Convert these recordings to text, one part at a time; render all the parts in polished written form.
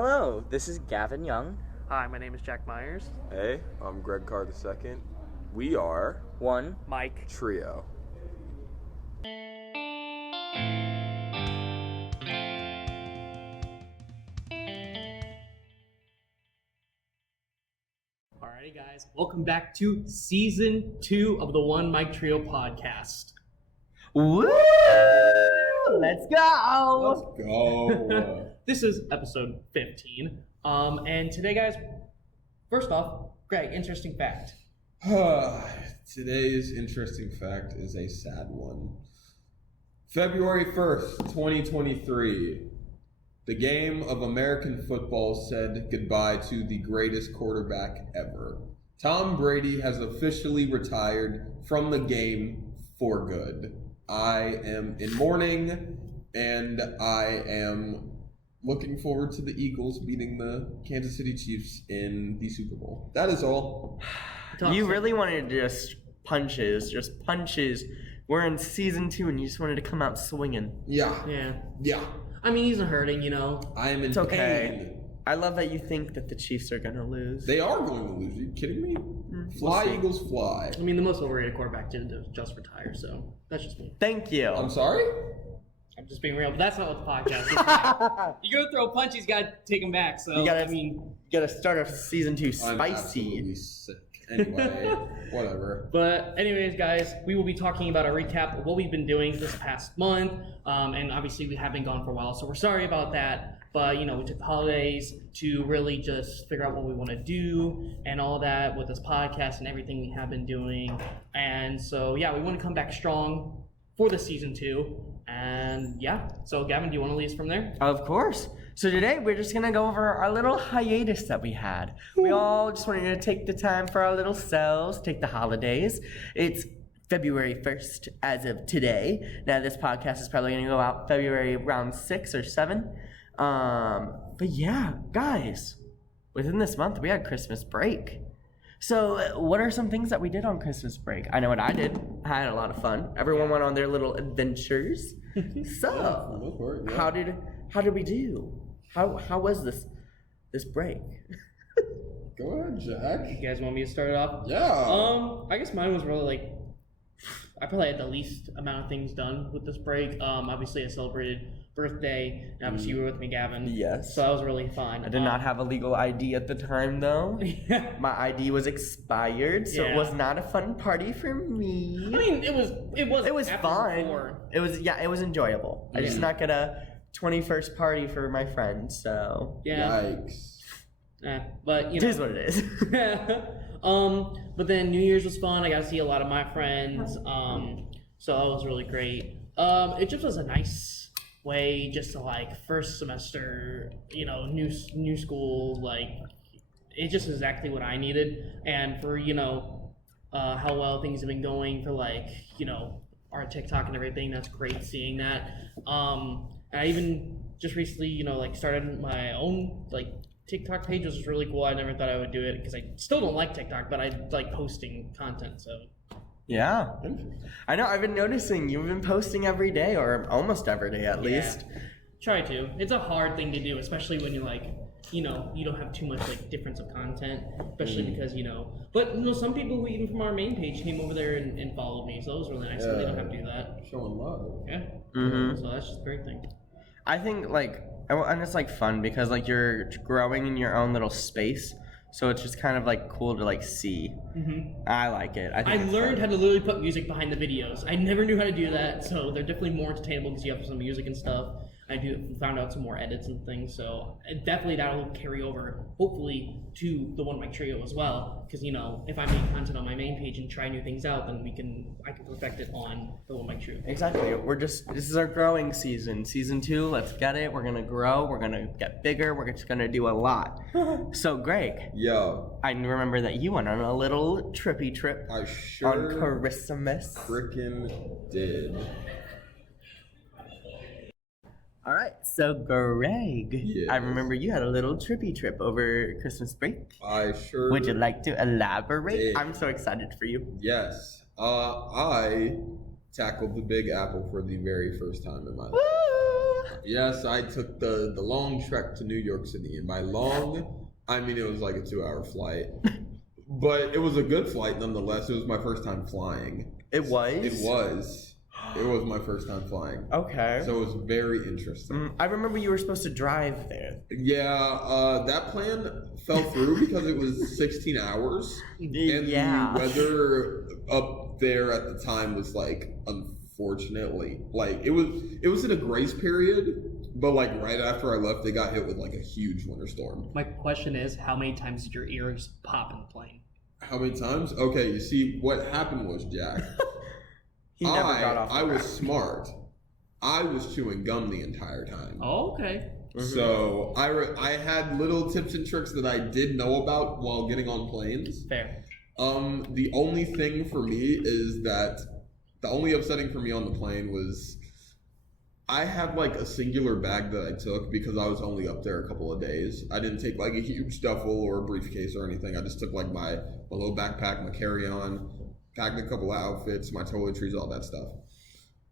Hello, this is Gavin Young. Hi, my name is Jack Myers. Hey, I'm Greg Carr II. We are One Mike. Trio. Alrighty, guys. Welcome back to Season 2 of the One Mike Trio podcast. Woo! Let's go! Let's go. This is episode 15. And today, guys, first off, Greg, interesting fact. Today's interesting fact is a sad one. February 1st, 2023. The game of American football said goodbye to the greatest quarterback ever. Tom Brady has officially retired from the game for good. I am in mourning, and I am looking forward to the Eagles beating the Kansas City Chiefs in the Super Bowl. That is all. You really wanted just punches. We're in season 2 and you just wanted to come out swinging. Yeah. Yeah. I mean, he's not hurting, you know. I am in It's okay. pain. I love that you think that the Chiefs are going to lose. They are going to lose. Are you kidding me? Fly, we'll see. Eagles, fly. I mean, the most overrated quarterback didn't just retire, so that's just me. Thank you. I'm sorry? I'm just being real, but that's not what the podcast is about. You go throw a punch, he's got to take him back, so, You gotta start off season 2 I'm spicy. absolutely sick. Anyway, whatever. But anyways, guys, we will be talking about a recap of what we've been doing this past month. And obviously we have been gone for a while, so we're sorry about that. But, you know, we took the holidays to really just figure out what we want to do and all that with this podcast and everything we have been doing. And so, yeah, we want to come back strong for the season 2. And yeah, so Gavin, do you want to lead us from there? Of course. So today we're just gonna go over our little hiatus that we had. We all just wanted to take the time for our little selves, take the holidays. It's February 1st as of today. Now this podcast is probably gonna go out February around 6 or 7. But yeah, guys, within this month we had Christmas break. So what are some things that we did on Christmas break? I know what I did. I had a lot of fun. Everyone went on their little adventures. So how did we do? How was this break? Go ahead, Jack. You guys want me to start it off? Yeah. I guess mine was really like, I probably had the least amount of things done with this break. Obviously I celebrated birthday, and obviously you were with me, Gavin. Yes. So that was really fun. I did not have a legal ID at the time, though. My ID was expired, so it was not a fun party for me. I mean, it was fun. before. It was enjoyable. I just not get a 21st party for my friends, so Yeah. Yikes. But you it know. is what it is. But then New Year's was fun. I got to see a lot of my friends. So that was really great. It just was a nice way just to like first semester, you know, new school, like it just is exactly what I needed. And for, you know, how well things have been going for like, you know, our TikTok and everything, that's great seeing that. And I even just recently, you know, like started my own like TikTok page, which was really cool. I never thought I would do it because I still don't like TikTok, but I like posting content, so. Yeah. I know, I've been noticing you've been posting every day, or almost every day at least. Try to. It's a hard thing to do, especially when you like, you know, you don't have too much like difference of content, especially because, you know, but you know, some people who even from our main page came over there and followed me, so that was really nice. So they don't have to do that. Showing love. Yeah. Mm-hmm. So that's just a great thing. I think like, and it's like fun because like you're growing in your own little space. So it's just kind of like cool to like see. Mm-hmm. I like it. I learned how to literally put music behind the videos. I never knew how to do that, so they're definitely more entertainable because you have some music and stuff. I found out some more edits and things, so definitely that will carry over, hopefully, to the One Mic Trio as well. Because you know, if I make content on my main page and try new things out, then I can perfect it on the One Mic Trio. Exactly. This is our growing season. Season 2, let's get it. We're gonna grow. We're gonna get bigger. We're just gonna do a lot. So, Greg. Yo. I remember that you went on a little trippy trip. I sure on Christmas. Frickin' did. All right, so Greg, Yes. I remember you had a little trippy trip over Christmas break. I sure Would you like to elaborate? did. I'm so excited for you. Yes. I tackled the Big Apple for the very first time in my life. Woo! Yes, I took the long trek to New York City. And by long, I mean it was like a 2-hour flight. But it was a good flight nonetheless. It was my first time flying. It was? It was. It was my first time flying. Okay. So it was very interesting. I remember you were supposed to drive there. Yeah, that plan fell through because it was 16 hours. And Yeah. the weather up there at the time was like, unfortunately, like it was in a grace period, but like right after I left, they got hit with like a huge winter storm. My question is, how many times did your ears pop in the plane? How many times? Okay, you see, what happened was, Jack, He never got off. I was smart. I was chewing gum the entire time. Oh, okay. So I had little tips and tricks that I did know about while getting on planes. Fair. The only thing for me is that the only upsetting for me on the plane was I had like a singular bag that I took because I was only up there a couple of days. I didn't take like a huge duffel or a briefcase or anything. I just took like my little backpack, my carry-on, packed a couple of outfits, my toiletries, all that stuff.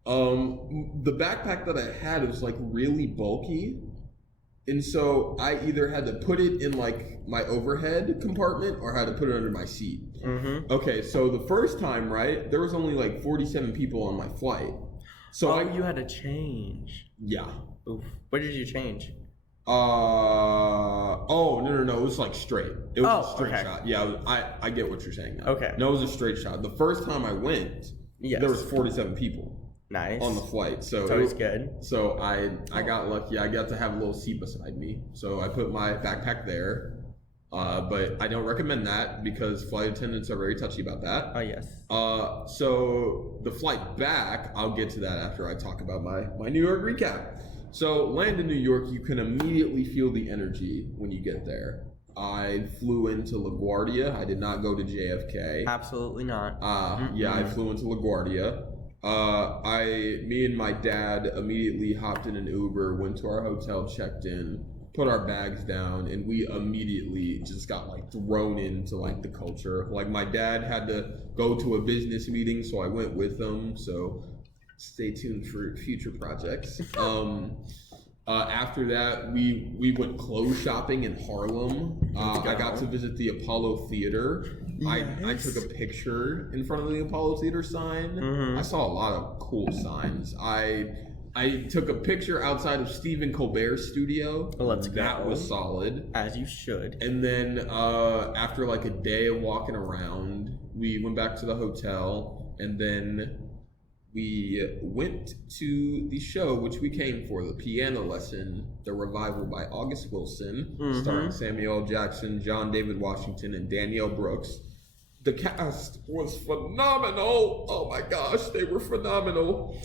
The backpack that I had was like really bulky. And so I either had to put it in like my overhead compartment or I had to put it under my seat. Okay, so the first time, right, there was only like 47 people on my flight. So you had to change. Yeah. Oof. What did you change? No, it was like straight. It was a straight okay. shot. Yeah, I get what you're saying now. Okay. No, it was a straight shot. The first time I went, Yes. there was 47 people Nice. on the flight. So It's always good. So I got lucky. I got to have a little seat beside me. So I put my backpack there. But I don't recommend that because flight attendants are very touchy about that. Oh, yes. So the flight back, I'll get to that after I talk about my New York recap. So land in New York, you can immediately feel the energy when you get there. I flew into LaGuardia. I did not go to JFK. Absolutely not. Yeah, I flew into LaGuardia. Me and my dad immediately hopped in an Uber, went to our hotel, checked in, put our bags down, and we immediately just got like thrown into like the culture. Like my dad had to go to a business meeting, so I went with him. So stay tuned for future projects. After that, we went clothes shopping in Harlem. I got to visit the Apollo Theater. Yes. I took a picture in front of the Apollo Theater sign. I saw a lot of cool signs. I took a picture outside of Stephen Colbert's studio. Let's That go. was solid. As you should. And then after like a day of walking around, we went back to the hotel, and then we went to the show which we came for, the piano lesson, the revival by August Wilson, starring Samuel L. Jackson, John David Washington, and Danielle Brooks. The cast was phenomenal. Oh my gosh, they were phenomenal.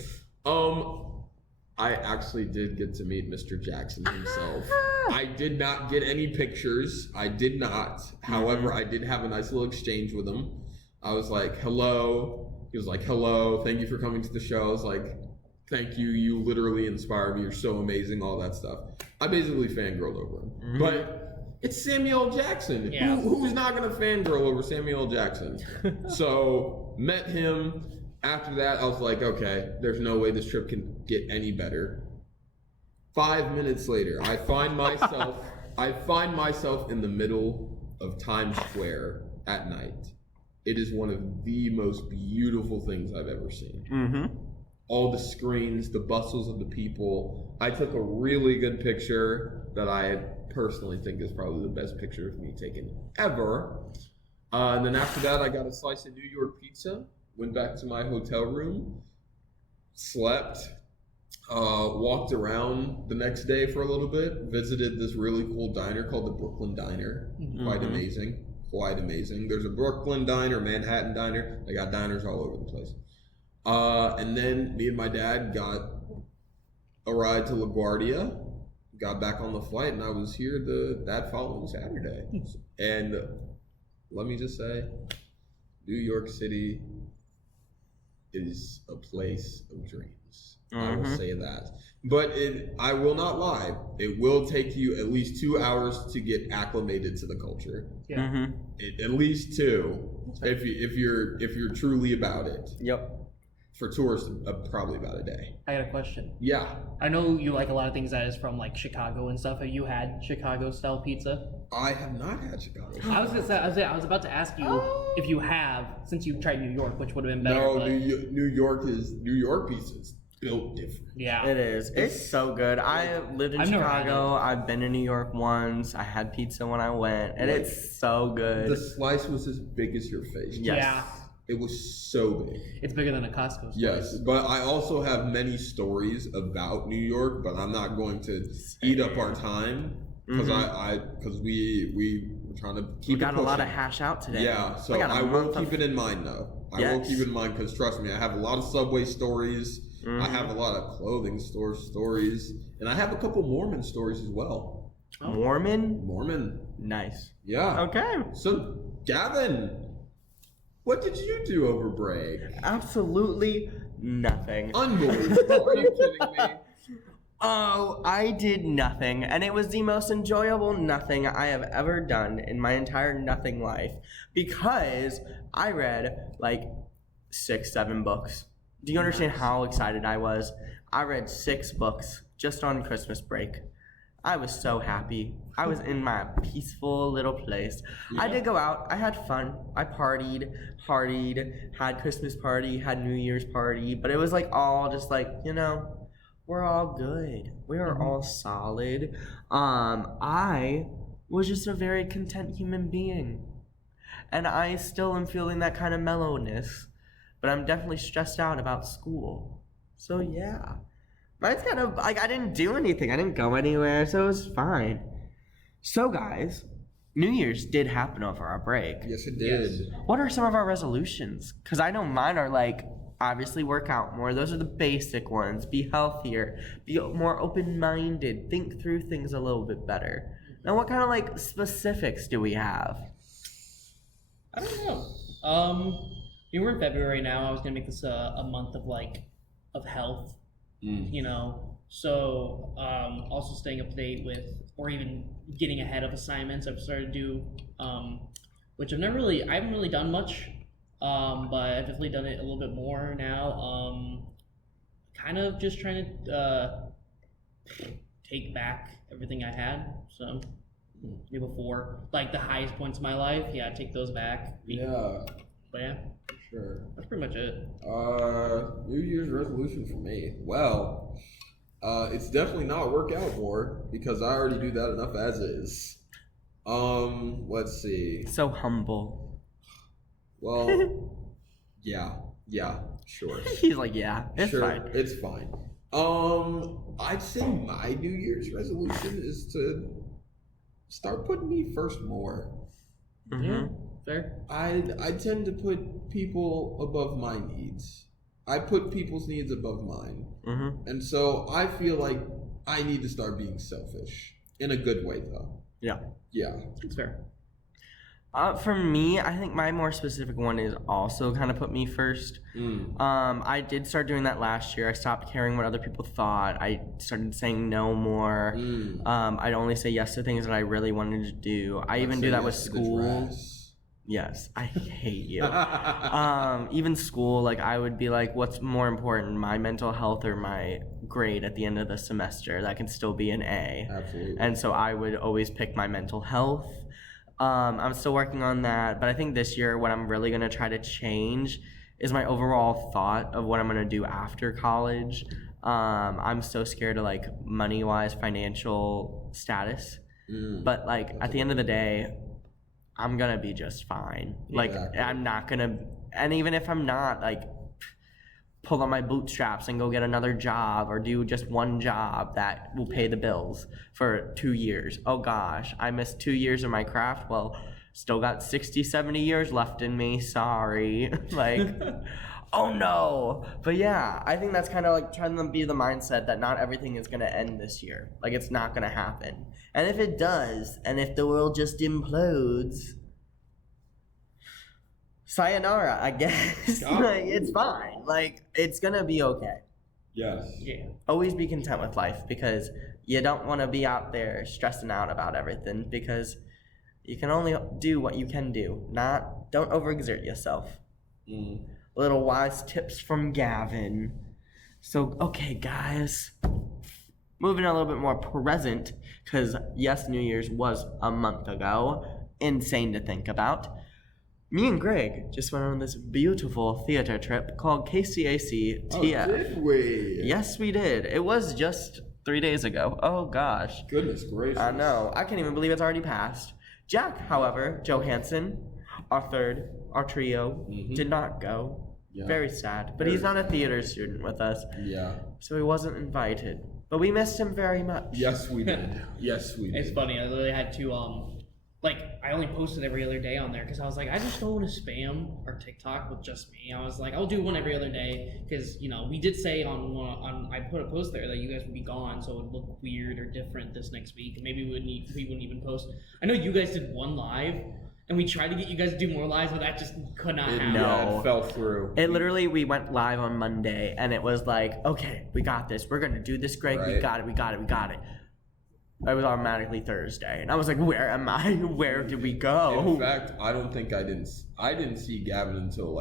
I actually did get to meet Mr. Jackson himself. I did not get any pictures. I did not. However, I did have a nice little exchange with him. I was like, hello. He was like, hello, thank you for coming to the show. I was like, thank you. You literally inspired me. You're so amazing, all that stuff. I basically fangirled over him. But it's Samuel L. Jackson. Yeah. Who's not going to fangirl over Samuel L. Jackson? So, met him. After that, I was like, okay, there's no way this trip can get any better. 5 minutes later, I find myself in the middle of Times Square at night. It is one of the most beautiful things I've ever seen. All the screens, the bustles of the people. I took a really good picture that I personally think is probably the best picture of me taken ever. And then after that, I got a slice of New York pizza. Went back to my hotel room, slept, walked around the next day for a little bit, visited this really cool diner called the Brooklyn Diner. Quite amazing. There's a Brooklyn Diner, Manhattan Diner. They got diners all over the place. And then me and my dad got a ride to LaGuardia, got back on the flight, and I was here that following Saturday. And let me just say, New York City is a place of dreams. I will say that. But I will not lie. It will take you at least 2 hours to get acclimated to the culture. Yeah. At least 2, if you're truly about it. Yep. For tourists, probably about a day. I got a question. Yeah. I know you like a lot of things that is from like Chicago and stuff. Have you had Chicago style pizza? I have not had Chicago. I was about to ask you if you have, since you tried New York, which would have been better. No, but... New York pizza is built different. Yeah. It is. It's so good. I lived in I've never had Chicago. I've been to New York once. I had pizza when I went, and it's so good. The slice was as big as your face. Yes. Yeah. It was so big. It's bigger than a Costco store. Yes, but I also have many stories about New York, but I'm not going to eat up our time because because we were trying to keep. We got it a lot pushing. of hash out today. Yeah, so We got a I will month keep of- it in mind though. I will Yes. keep it in mind because trust me, I have a lot of Subway stories. I have a lot of clothing store stories, and I have a couple Mormon stories as well. Mormon? Mormon, Nice. yeah. Okay. So Gavin, what did you do over break? Absolutely nothing. Unbelievable! Are you kidding me? Oh, I did nothing, and it was the most enjoyable nothing I have ever done in my entire nothing life because I read like 6-7 books. Do you understand how excited I was? I read 6 books just on Christmas break. I was so happy. I was in my peaceful little place. I did go out. I had fun. I partied, had Christmas party, had New Year's party, but it was like all just like, we're all good. We are all solid. I was just a very content human being. And I still am feeling that kind of mellowness, but I'm definitely stressed out about school. So yeah. Mine's kind of like I didn't do anything. I didn't go anywhere, so it was fine. So guys, New Year's did happen over our break. Yes, it did. What are some of our resolutions? Because I know mine are like obviously work out more. Those are the basic ones. Be healthier. Be more open-minded. Think through things a little bit better. Now, what kind of like specifics do we have? I don't know. We're in February now. I was gonna make this a month of health. So also staying up to date with, or even getting ahead of assignments. I've started to do, which I haven't really done much, but I've definitely done it a little bit more now. Kind of just trying to take back everything I had. So before, like the highest points of my life, take those back. Yeah. But yeah, Sure. that's pretty much it. New Year's resolution for me. Well, it's definitely not work out more because I already do that enough as is. Let's see. So humble. Well, yeah, sure. He's like, yeah, it's Sure, fine. it's fine. I'd say my New Year's resolution is to start putting me first more. Yeah, fair. I tend to put people above my needs. I put people's needs above mine. And so I feel like I need to start being selfish. In a good way, though. Yeah. Yeah. That's fair. For me, I think my more specific one is also kind of put me first. I did start doing that last year. I stopped caring what other people thought. I started saying no more. I'd only say yes to things that I really wanted to do. I even do that with school. Yes, I hate you. Even school, like I would be like, what's more important, my mental health or my grade at the end of the semester? That can still be an A. Absolutely. And so I would always pick my mental health. I'm still working on that, but I think this year what I'm really going to try to change is my overall thought of what I'm going to do after college. I'm so scared of like money-wise financial status, but like at the end of the day, I'm gonna be just fine. Like Exactly. I'm not gonna, and even if I'm not, like pull on my bootstraps and go get another job or do just one job that will pay the bills for 2 years. Oh gosh, I missed 2 years of my craft. Well, still got 60, 70 years left in me. Sorry. Like, oh no. But yeah, I think that's kind of like trying to be the mindset that not everything is gonna end this year. Like it's not gonna happen. And if it does, and if the world just implodes, sayonara, I guess. Like, it's fine. Like, it's gonna be okay. Yes. Yeah. Always be content with life because you don't want to be out there stressing out about everything because you can only do what you can do. Don't overexert yourself. little wise tips from Gavin. So, okay, guys. Moving a little bit more present, because yes, New Year's was a month ago. Insane to think about. Me and Greg just went on this beautiful theater trip called KCACTF. Oh, did we? Yes, we did. It was just 3 days ago. Oh, gosh. Goodness gracious. I know. I can't even believe it's already passed. Jack, however, Johansson, our trio, did not go. Yeah. Very sad. But he's not a theater student with us, Yeah. so he wasn't invited. But we missed him very much. Yes, we did. Yes, we did. It's funny. I literally had to I only posted every other day on there because I was like, I just don't want to spam our TikTok with just me. I was like, I'll do one every other day because we did say on I put a post there that you guys would be gone, so it would look weird or different this next week. Maybe we wouldn't even post. I know you guys did one live, and we tried to get you guys to do more lives, but that just could not happen. No. It fell through. It literally, we went live on Monday, and it was like, okay, we got this. We're going to do this, Greg. We Right. got it. It was automatically Thursday, and I was like, where am I? Where did we go? In fact, I don't think I didn't see Gavin until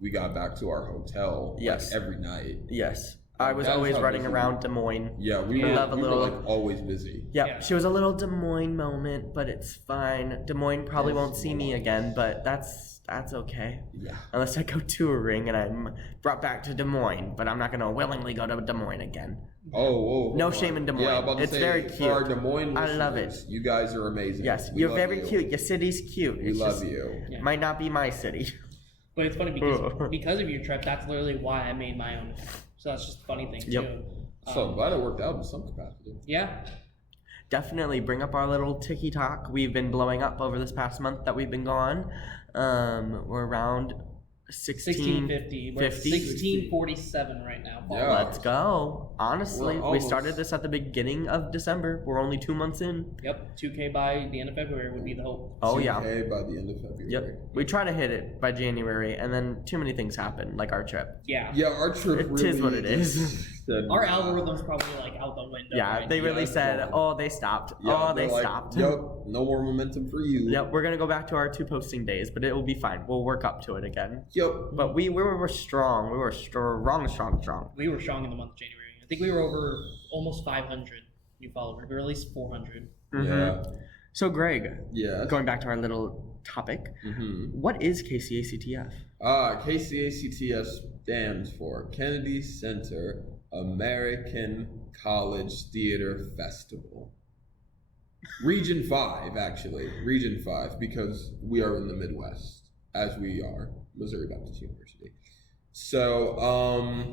we got back to our hotel. Yes. Every night. Yes. I was That's always how running busy around Des Moines. Yeah, we love a were little- always busy. Yep, Yeah. she was a little Des Moines moment, but it's fine. Des Moines probably won't see me again, but that's okay. Yeah. Unless I go touring and I'm brought back to Des Moines, but I'm not going to willingly go to Des Moines again. Oh, No shame in Des Moines. Yeah, I'm about to It's say, very for our cute. Des Moines I love listeners, you guys are amazing. Yes, We you're love very you. cute. Your city's cute. We It's love just- you. Yeah. Might not be my city. But it's funny because of your trip. That's literally why I made my own account. So that's just a funny thing Yep. too. So I'm glad it worked out in some capacity. Yeah. Definitely bring up our little TikTok. We've been blowing up over this past month that we've been gone. We're around 1650. We're at 50? 1647 right now. Paul. Yeah. Let's go. Honestly, We're we almost- started this at the beginning of December. We're only 2 months in. Yep. 2K by the end of February would be the hope. Oh, yeah. 2K by the end of February. Yep. We try to hit it by January, and then too many things happen, like our trip. Yeah. Yeah, our trip It really is what it is. said- Our algorithm's probably out the window. Yeah, right they now. really it's said, gone. oh, they stopped. Yeah, Oh, they they're like, stopped. Yep, no more momentum for you. Yep, we're going to go back to our 2 posting days, but it will be fine. We'll work up to it again. Yep. But we were strong. We were strong. We were strong in the month of January. I think we were over almost 500 new followers. We were at least 400. Mhm. Yeah. So, Greg, Yeah. going back to our little topic, what is KCACTF? KCACTF stands for Kennedy Center American College Theater Festival. Region 5, actually. Region 5, because we are in the Midwest, as we are, Missouri Baptist University. So,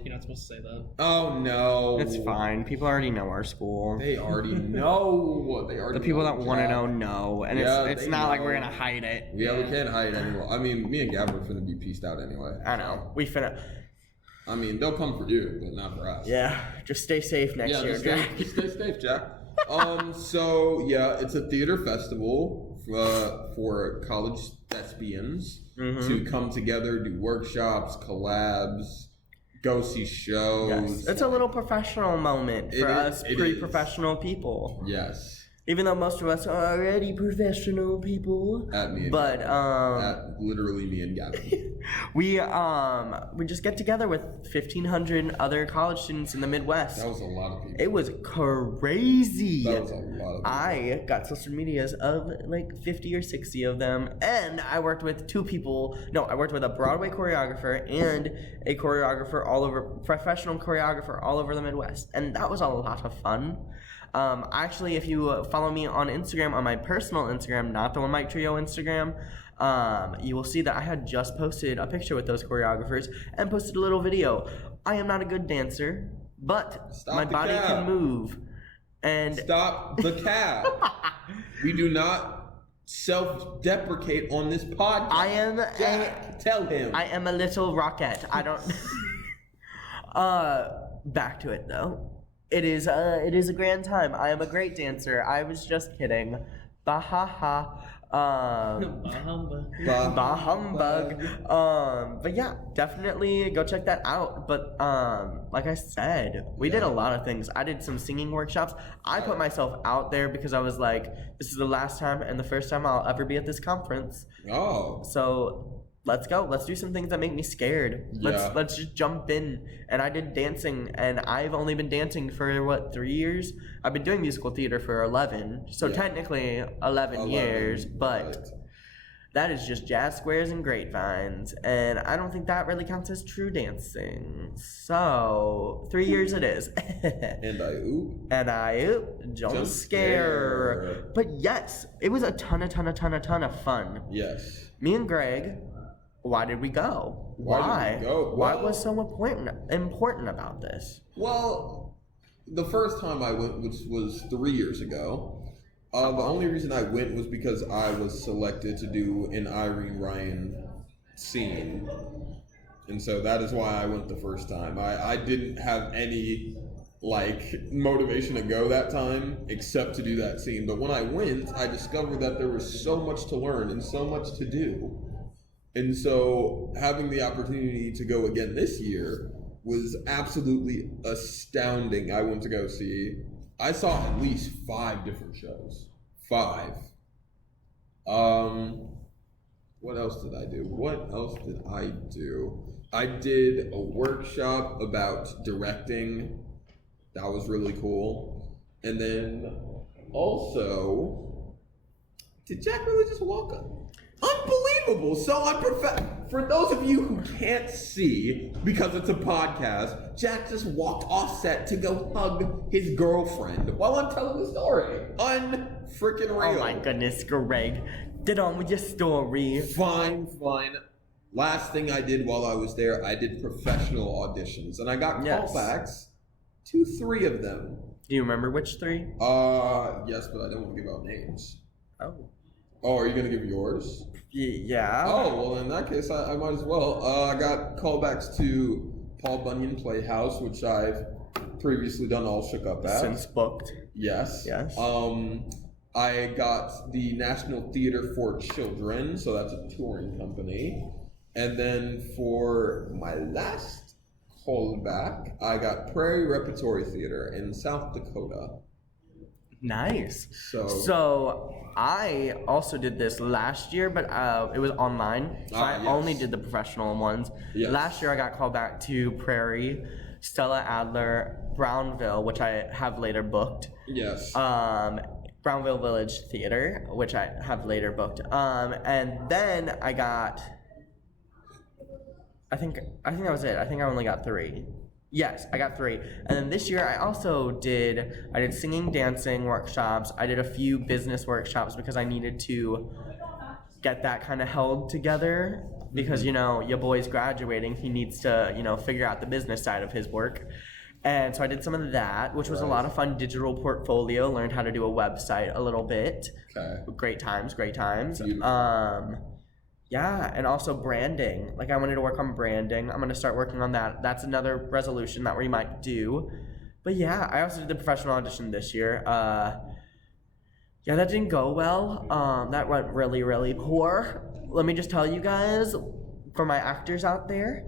You're not supposed to say that. oh no. It's fine. People already know our school. They already know. They already The people know, that want to Jack. know, and Yeah, it's they not like know. we're gonna hide it. Yeah, we can't hide it anymore. I mean, me and Gavin are finna be pieced out anyway. I know. We finna. I mean, they'll come for you, but not for us. Yeah, just stay safe next year, just Jack. stay safe, Jack. So yeah, it's a theater festival for college thespians Mm-hmm. to come together, do workshops, collabs, go see shows. Yes, it's a little professional moment It for is- us it is. pre-professional people. Yes. Even though most of us are already professional people, At me and but at literally me and Gavin. we just get together with 1,500 other college students in the Midwest. That was a lot of people. It was crazy. That was a lot of people. I got social medias of like 50 or 60 of them, and I worked with 2 people. No, I worked with a Broadway choreographer and a professional choreographer all over the Midwest, and that was a lot of fun. Actually, if you follow me on Instagram, on my personal Instagram, not the One Mic Trio Instagram, you will see that I had just posted a picture with those choreographers and posted a little video. I am not a good dancer, but Stop my the body cap. can move. And Stop the cap. We do not self-deprecate on this podcast. I am Jack, tell him. I am a little rocket. I don't. Back to it though. It is a grand time. I am a great dancer. I was just kidding. Bah ha ha. Bah humbug. But yeah, definitely go check that out. But like I said, we did a lot of things. I did some singing workshops. I put myself out there because I was like, this is the last time and the first time I'll ever be at this conference. Oh. So let's go. Let's do some things that make me scared. Yeah. Let's just jump in. And I did dancing, and I've only been dancing for 3 years? I've been doing musical theater for 11. So Yeah. technically 11 years, but that is just jazz squares and grapevines, and I don't think that really counts as true dancing. So 3 years it is. And I Jump scare. But yes, it was a ton of fun. Yes. Me and Greg, why did we go? Why did we go? What Well- was so important about this? Well, the first time I went, which was 3 years ago, the only reason I went was because I was selected to do an Irene Ryan scene. And so that is why I went the first time. I didn't have any, motivation to go that time except to do that scene. But when I went, I discovered that there was so much to learn and so much to do. And so having the opportunity to go again this year was absolutely astounding. I went to go see, I saw at least 5 different shows. 5. What else did I do? I did a workshop about directing. That was really cool. And then also, did Jack really just walk up? Unbelievable! So for those of you who can't see, because it's a podcast, Jack just walked off set to go hug his girlfriend while I'm telling the story. Unfreaking real. Oh my goodness, Greg. Get on with your story. Fine. Last thing I did while I was there, I did professional auditions, and I got callbacks to 3 of them. Do you remember which 3? Yes, but I don't want to give out names. Oh. Oh, are you gonna give yours? Yeah. Oh, well, in that case, I might as well. I got callbacks to Paul Bunyan Playhouse, which I've previously done All Shook Up at. Since booked. Yes. Yes. I got the National Theater for Children, so that's a touring company. And then for my last callback, I got Prairie Repertory Theater in South Dakota. Nice. So I also did this last year, but it was online. So I only did the professional ones. Yes. Last year I got called back to Prairie, Stella Adler, Brownville, which I have later booked. yes. Brownville Village Theater, which I have later booked. And then I got, I think that was it. I think I only got 3. Yes, I got 3. And then this year I did singing, dancing workshops. I did a few business workshops because I needed to get that kind of held together because, your boy's graduating. He needs to, figure out the business side of his work. And so I did some of that, which was a lot of fun. Digital portfolio, learned how to do a website a little bit. Okay. Great times. Beautiful. Yeah, and also branding. I wanted to work on branding. I'm going to start working on that. That's another resolution that we might do. But yeah, I also did the professional audition this year. Yeah, that didn't go well. That went really, really poor. Let me just tell you guys, for my actors out there,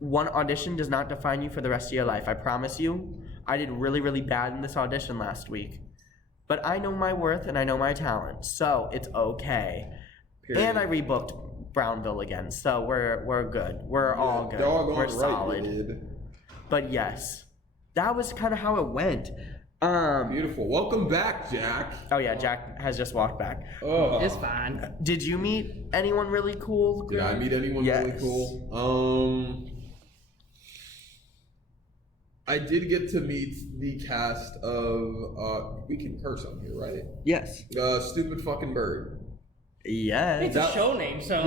one audition does not define you for the rest of your life. I promise you. I did really, really bad in this audition last week. But I know my worth and I know my talent, so it's okay. Period. And I rebooked Brownville again, so we're good. We're all good. Doggone We're right, solid. you did. But yes, that was kind of how it went. Beautiful. Welcome back, Jack. Oh yeah, Jack has just walked back. Oh. It's fine. Did you meet anyone really cool? Did I meet anyone Yes. really cool? I did get to meet the cast of we can curse on here, right? Yes. Stupid Fucking Bird. Yes. It's a show name, so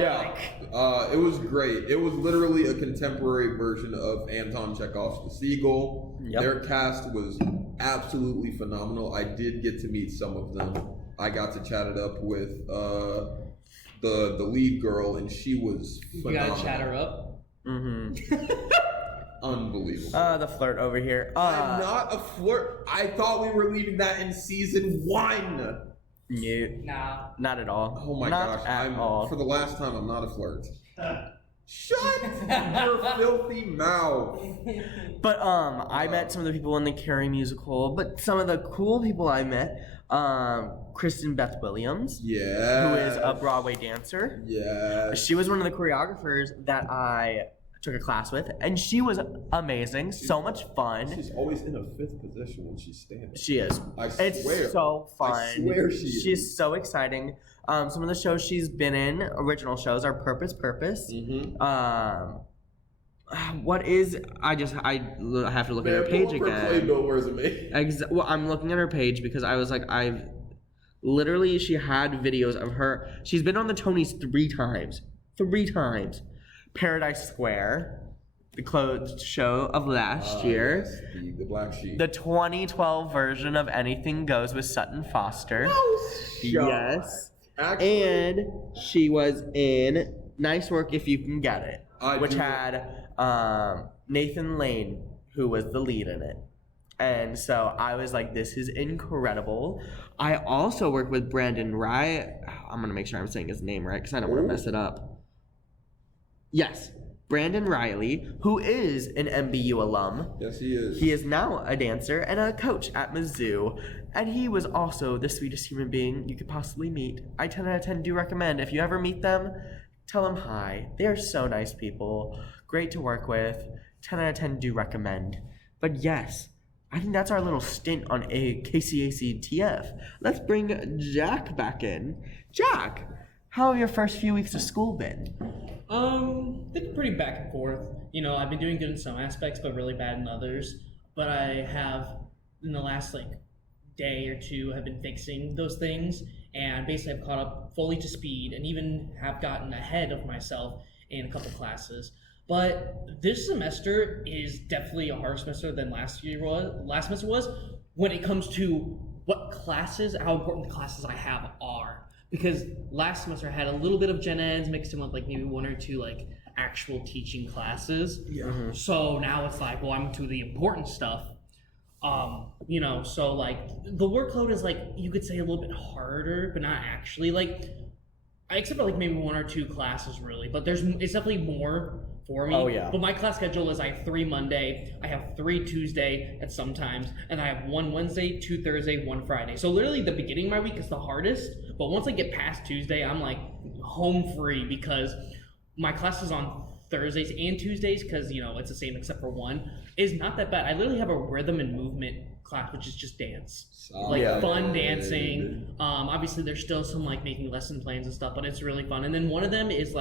It was great. It was literally a contemporary version of Anton Chekhov's The Seagull. Yep. Their cast was absolutely phenomenal. I did get to meet some of them. I got to chat it up with the lead girl, and she was phenomenal. You gotta chat her up. Mm-hmm. Unbelievable. The flirt over here. I'm not a flirt. I thought we were leaving that in season 1. No, Nah. not at all. Oh my not gosh. at all. For the last time, I'm not a flirt. Shut your filthy mouth. But I met some of the people in the Carrie musical. But some of the cool people I met, Kristen Beth Williams, Yeah. who is a Broadway dancer. Yeah. She was one of the choreographers that I took a class with, and she was amazing. So much fun. She's always in a 5th position when she's standing. She is. I swear. It's so fun. I swear she is. She's so exciting. Some of the shows she's been in, original shows, are Purpose. Mm-hmm. What is I have to look at her page again. No resume. Well, I'm looking at her page because I was like, she had videos of her. She's been on the Tonys 3 times. 3 times. Paradise Square, the closed show of last year. Yes, the Black Sheep. The 2012 version of Anything Goes with Sutton Foster. Yes. Actually, And she was in Nice Work If You Can Get It, which do- had Nathan Lane, who was the lead in it. And so I was like, this is incredible. I also work with Brandon Rye. I'm going to make sure I'm saying his name right because I don't want to mess it up. Yes, Brandon Riley, who is an MBU alum. Yes, he is. He is now a dancer and a coach at Mizzou. And he was also the sweetest human being you could possibly meet. I 10 out of 10 do recommend. If you ever meet them, tell them hi. They are so nice people. Great to work with. 10 out of 10 do recommend. But yes, I think that's our little stint on a KCACTF. Let's bring Jack back in. Jack, how have your first few weeks of school been? Been pretty back and forth. You know, I've been doing good in some aspects, but really bad in others. But I have, in the last day or two, have been fixing those things, and basically I've caught up fully to speed, and even have gotten ahead of myself in a couple classes. But this semester is definitely a harder semester than last semester was when it comes to what classes, how important the classes I have are. Because last semester I had a little bit of gen eds mixed in with maybe 1 or 2 actual teaching classes. Yeah. Mm-hmm. So now it's well, I'm to the important stuff. So the workload is you could say a little bit harder, but not actually. Except for maybe 1 or 2 classes really, but it's definitely more for me. Oh, yeah. But my class schedule is I have 3 Monday, I have 3 Tuesday at sometimes, and I have 1 Wednesday, 2 Thursday, 1 Friday. So literally the beginning of my week is the hardest, but once I get past Tuesday, I'm home free because my classes on Thursdays and Tuesdays, because it's the same except for 1, is not that bad. I literally have a rhythm and movement class, which is just dance. Fun dancing. Obviously there's still some making lesson plans and stuff, but it's really fun. And then one of them is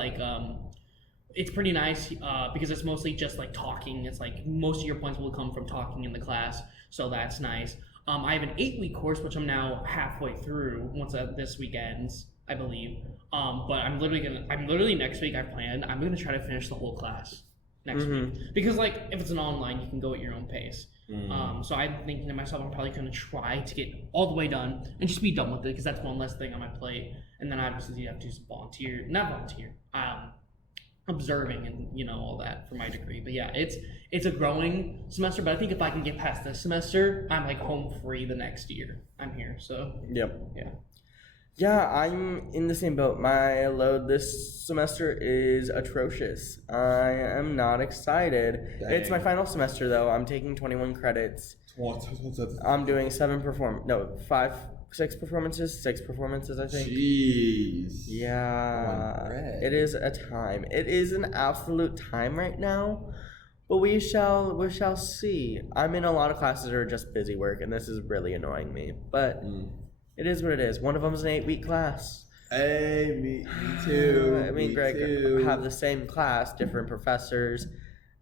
it's pretty nice because it's mostly just talking. It's most of your points will come from talking in the class, so that's nice. I have an 8-week course, which I'm now halfway through once this week ends, I believe. But I'm literally next week I'm gonna try to finish the whole class next week. Because if it's an online, you can go at your own pace. So I'm thinking to myself, I'm probably gonna try to get all the way done and just be done with it, because that's one less thing on my plate. And then obviously you have to observing and all that for my degree. But yeah, it's a growing semester, but I think if I can get past this semester, I'm home free the next year I'm here. So Yep. yeah, I'm in the same boat. My load this semester is atrocious. I am not excited. Dang. It's my final semester though. I'm taking 21 credits. I'm doing 6 performances, I think. Jeez. Yeah. Red. It is a time. It is an absolute time right now. But we shall see. I'm in a lot of classes that are just busy work, and this is really annoying me. But it is what it is. One of them is an 8-week class. Hey, me too. I mean, me Greg, too. have the same class, different professors.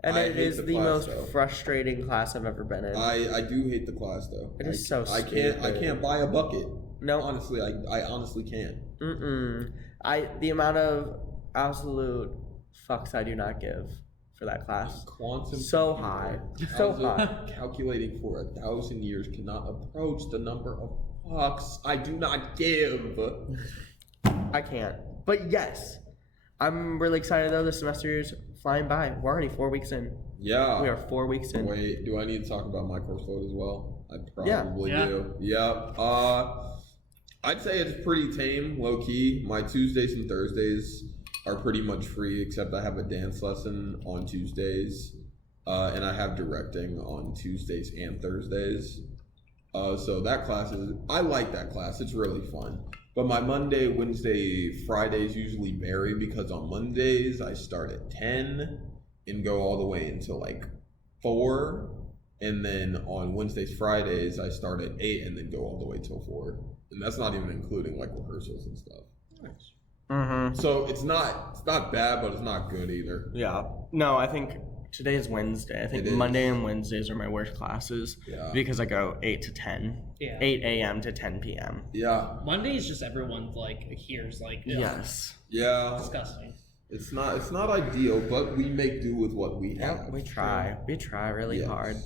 And I it hate is the the class, most though. frustrating class I've ever been in. I do hate the class though. It is so I stupid. can't buy a bucket. No. Honestly, I honestly can't. The amount of absolute fucks I do not give for that class. Quantum So high. So high. Calculating for 1,000 years cannot approach the number of fucks I do not give. I can't. But yes, I'm really excited though. This semester is flying by. We're already 4 weeks in. Yeah. We are 4 weeks in. Wait, do I need to talk about my course load as well? I Yeah. probably Yeah. do. Yep. I'd say it's pretty tame, low key. My Tuesdays and Thursdays are pretty much free, except I have a dance lesson on Tuesdays, and I have directing on Tuesdays and Thursdays. So that class I like that class. It's really fun. But my Monday, Wednesday, Fridays usually vary because on Mondays I start at 10 and go all the way until like 4. And then on Wednesdays, Fridays I start at 8 and then go all the way till 4. And that's not even including like rehearsals and stuff. Nice. Mm-hmm. So it's not bad, but it's not good either. Yeah. No, I think today is Wednesday. I think It is. Monday and Wednesdays are my worst classes Yeah. because I go 8 to 10. Yeah. 8 a.m. to 10 p.m. Yeah. Monday is just everyone's like here's like ugh, Yes. Yeah. disgusting. It's not ideal, but we make do with what we have. Yeah, we try. We try really Yes. hard.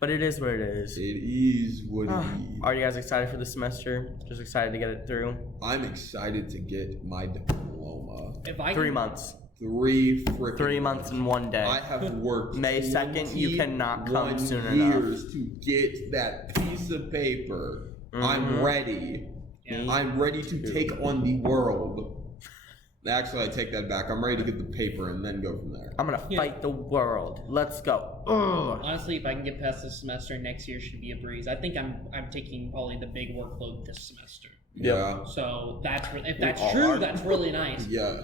But it is what it is. It is what it is. Are you guys excited for the semester? Just excited to get it through? I'm excited to get my diploma. If I 3 can- months. 3 months and 1 day. I have worked May 2nd, you cannot come 21 soon enough. years to get that piece of paper. I'm ready. Yeah. I'm ready to take on the world. Actually, I take that back. I'm ready to get the paper and then go from there. I'm gonna fight the world. Let's go. Ugh. Honestly, if I can get past this semester, next year should be a breeze. I think I'm taking probably the big workload this semester. Yeah. So that's if We that's all true, are. that's really nice. Yeah.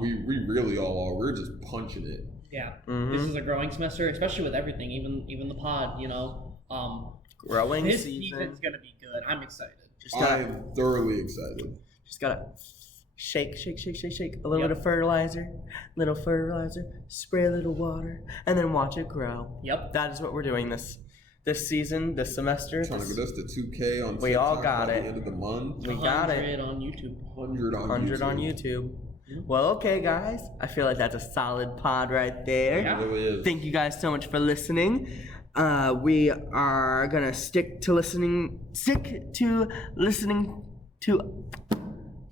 We really all are. We're just punching it. Yeah. Mhm. This is a growing semester, especially with everything, even the pod. You know, Growing this season. season's gonna be good. I'm excited. Just gotta, I'm thoroughly excited. just gotta shake. A little Yep. bit of fertilizer, spray a little water, and then watch it grow. Yep. That is what we're doing this season, this semester. Trying to get us to 2K on We all TikTok got by it. the end of the month. We got it. 100 on YouTube. 100 on 100 on YouTube. Well, okay, guys. I feel like that's a solid pod right there. Yeah. It really is. Thank you guys so much for listening. We are gonna stick to listening to.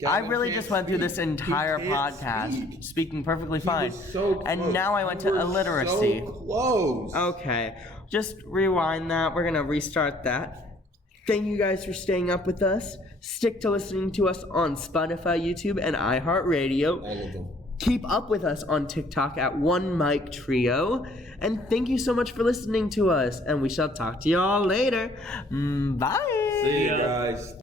I Gavin really can't just went through this speak. He entire can't podcast speak. speaking perfectly He fine, was so close. and now I went to You were illiteracy. So close. Okay, just rewind that. We're gonna restart that. Thank you guys for staying up with us. Stick to listening to us on Spotify, YouTube, and iHeartRadio. All of them. Keep up with us on TikTok at One Mic Trio. And thank you so much for listening to us. And we shall talk to y'all later. Bye. See you Yeah. guys.